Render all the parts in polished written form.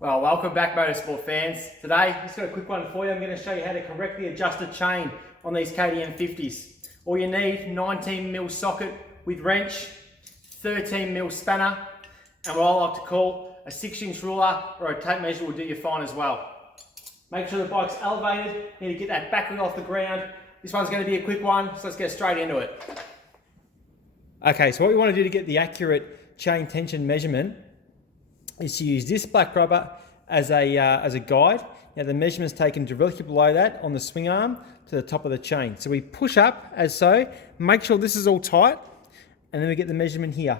Well, welcome back, Motorsport fans. Today, just got a quick one for you. I'm going to show you how to correctly adjust a chain on these KTM50s. All you need, 19mm socket with wrench, 13mm spanner, and what I like to call a 6-inch ruler or a tape measure will do you fine as well. Make sure the bike's elevated. You need to get that back wheel off the ground. This one's going to be a quick one, so let's get straight into it. Okay, so what we want to do to get the accurate chain tension measurement is to use this black rubber as a guide. Now the measurement's taken directly below that on the swing arm to the top of the chain. So we push up as so, make sure this is all tight, and then we get the measurement here.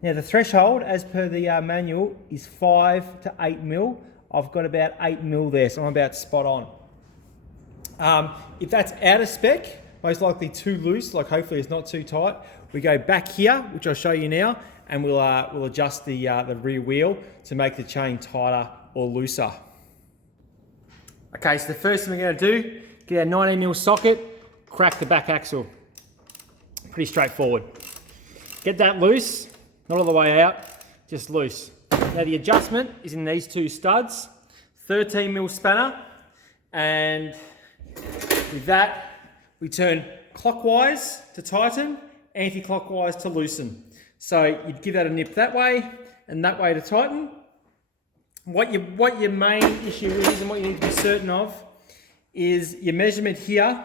Now the threshold, as per the manual, is 5 to 8 mil. I've got about 8 mil there, so I'm about spot on. If that's out of spec, most likely too loose, like hopefully it's not too tight, we go back here, which I'll show you now, and we'll adjust the rear wheel to make the chain tighter or looser. Okay, so the first thing we're going to do, get our 19mm socket, crack the back axle. Pretty straightforward. Get that loose, not all the way out, just loose. Now the adjustment is in these two studs, 13mm spanner, and with that we turn clockwise to tighten, anti-clockwise to loosen. So you'd give that a nip that way and that way to tighten. What your main issue is and what you need to be certain of is your measurement here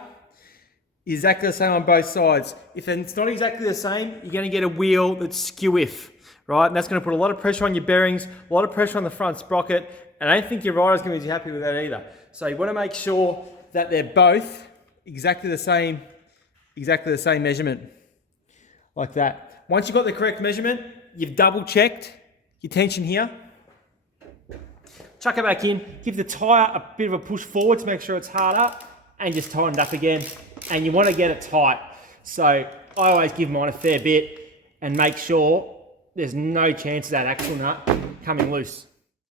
is exactly the same on both sides. If it's not exactly the same, you're going to get a wheel that's skew-if, right? And that's going to put a lot of pressure on your bearings, a lot of pressure on the front sprocket, and I don't think your rider's going to be happy with that either. So you want to make sure that they're both exactly the same measurement, like that. Once you've got the correct measurement, you've double checked your tension here. Chuck it back in, give the tyre a bit of a push forward to make sure it's hard up, and just tighten it up again. And you want to get it tight. So I always give mine a fair bit and make sure there's no chance of that axle nut coming loose.